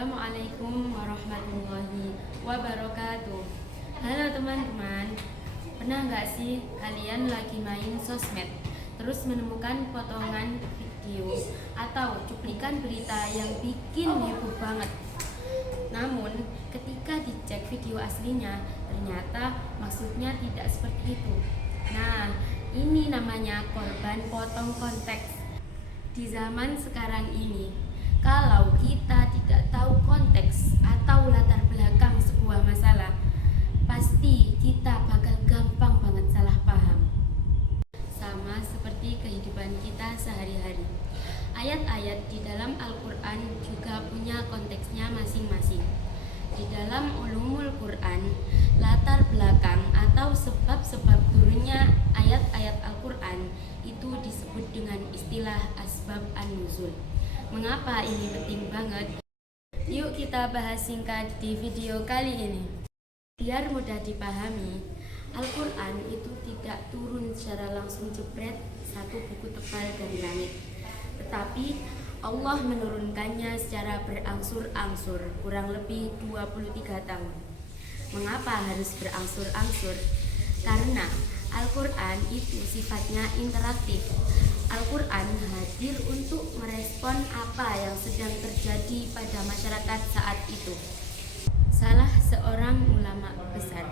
Assalamualaikum warahmatullahi wabarakatuh. Halo teman-teman, pernah nggak sih kalian lagi main sosmed terus menemukan potongan video atau cuplikan berita yang bikin heboh banget? Namun ketika dicek video aslinya, ternyata maksudnya tidak seperti itu. Nah, ini namanya korban potong konteks. Di zaman sekarang ini, kalau kita tidak tahu konteks atau latar belakang sebuah masalah, pasti kita bakal gampang banget salah paham. Sama seperti kehidupan kita sehari-hari. Ayat-ayat di dalam Al-Quran juga punya konteksnya masing-masing. Di dalam ulumul Quran, latar belakang atau sebab-sebab turunnya ayat-ayat Al-Quran itu disebut dengan istilah asbab an-nuzul. Mengapa ini penting banget? Yuk kita bahas singkat di video kali ini. Biar mudah dipahami, Al-Quran itu tidak turun secara langsung jepret satu buku tebal dari langit, tetapi Allah menurunkannya secara berangsur-angsur, kurang lebih 23 tahun. Mengapa harus berangsur-angsur? Karena Al-Quran itu sifatnya interaktif. Al-Quran hadir untuk merespon apa yang sedang terjadi pada masyarakat saat itu. Salah seorang ulama besar,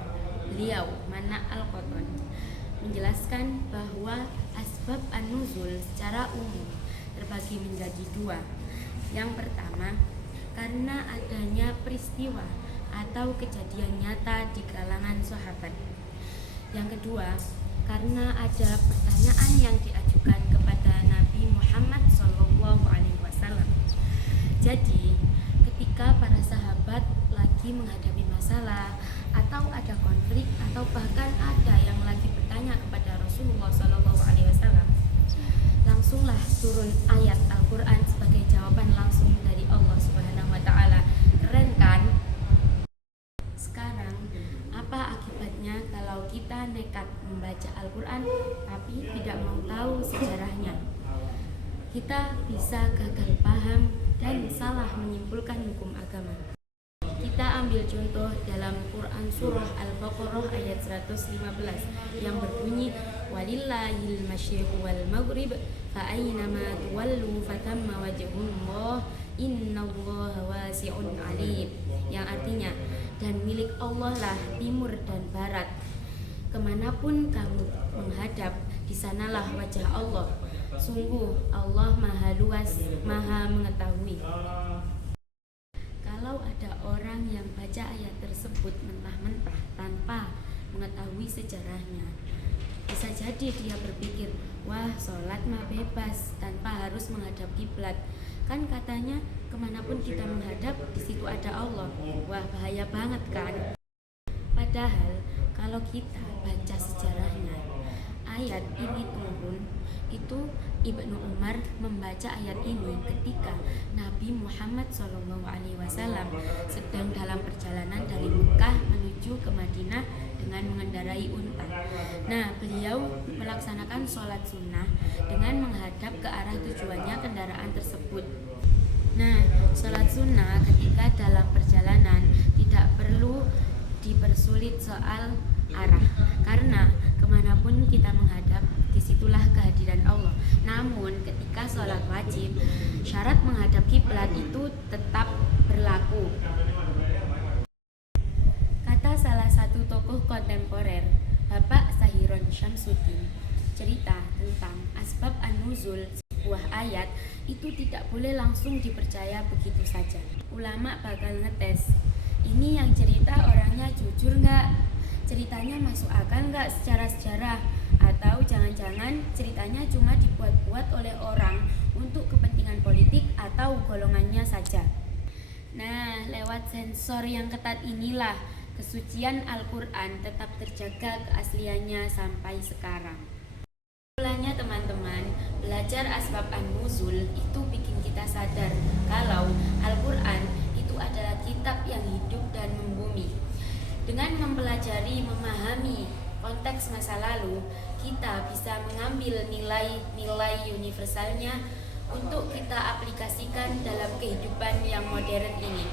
beliau Mana Al-Qattan, menjelaskan bahwa asbab an-nuzul secara umum terbagi menjadi dua. Yang pertama, karena adanya peristiwa atau kejadian nyata di kalangan sahabat. Yang kedua, karena ada pertanyaan yang diajukan kepada Nabi Muhammad SAW. Jadi, ketika para sahabat lagi menghadapi masalah atau ada konflik atau bahkan ada yang lagi bertanya kepada Rasulullah SAW, langsunglah turun ayat Al-Quran sebagai jawaban langsung dari Allah Subhanahu wa Ta'ala. Keren kan? Sekarang, apa akibatnya kalau kita nekat membaca Al-Quran tapi tidak mau tahu sejarahnya? Kita bisa gagal paham dan salah menyimpulkan hukum agama. Kita ambil contoh dalam Quran surah Al-Baqarah ayat 115 yang berbunyi walillahil masyriqu wal maghrib fa aynama tuwallu fatamma wajhullah innallaha wasi'un alim, yang artinya, dan milik Allah lah timur dan barat, kemanapun kamu menghadap, di sanalah wajah Allah, sungguh Allah maha luas, maha mengetahui. Kalau ada orang yang baca ayat tersebut mentah-mentah tanpa mengetahui sejarahnya, bisa jadi dia berpikir, wah sholat mah bebas tanpa harus menghadap kiblat. Kan katanya kemanapun kita menghadap, di situ ada Allah. Wah, bahaya banget kan? Padahal kalau kita baca sejarahnya, ayat ini turun itu Ibnu Umar membaca ayat ini ketika Nabi Muhammad SAW sedang dalam perjalanan dari Mekah menuju ke Madinah dengan mengendarai unta. Nah, beliau melaksanakan sholat sunnah dengan menghadap ke arah tujuannya kendaraan tersebut. Nah, sholat sunnah ketika dalam perjalanan tidak perlu dipersulit soal arah, karena kemanapun kita menghadap, disitulah kehadiran Allah. Namun ketika sholat wajib, syarat menghadap kiblat itu tetap berlaku. Kata salah satu tokoh kontemporer, Bapak Sahiron Syamsuddin, cerita tentang asbab an-nuzul sebuah ayat itu tidak boleh langsung dipercaya begitu saja. Ulama bakal ngetes, ini yang cerita orangnya jujur nggak? Ceritanya masuk akal nggak secara sejarah? Atau jangan-jangan ceritanya cuma dibuat-buat oleh orang untuk kepentingan politik atau golongannya saja. Nah, lewat sensor yang ketat inilah kesucian Al-Quran tetap terjaga keasliannya sampai sekarang. Mulanya teman-teman, belajar asbab an-nuzul itu bikin kita sadar kalau Al-Quran itu adalah kitab yang hidup dan membumi. Dengan mempelajari, memahami konteks masa lalu, kita bisa mengambil nilai-nilai universalnya untuk kita aplikasikan dalam kehidupan yang modern ini.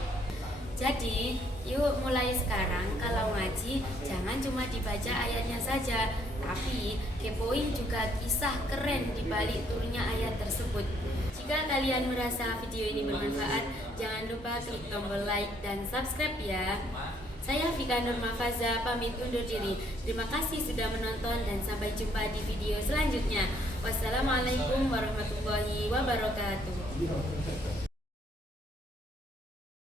Jadi, yuk mulai sekarang kalau ngaji jangan cuma dibaca ayatnya saja, tapi kepoin juga kisah keren di balik turunnya ayat tersebut. Jika kalian merasa video ini bermanfaat, jangan lupa klik tombol like dan subscribe ya. Saya Vika Nurmafaza pamit undur diri. Terima kasih sudah menonton dan sampai jumpa di video selanjutnya. Wassalamualaikum warahmatullahi wabarakatuh.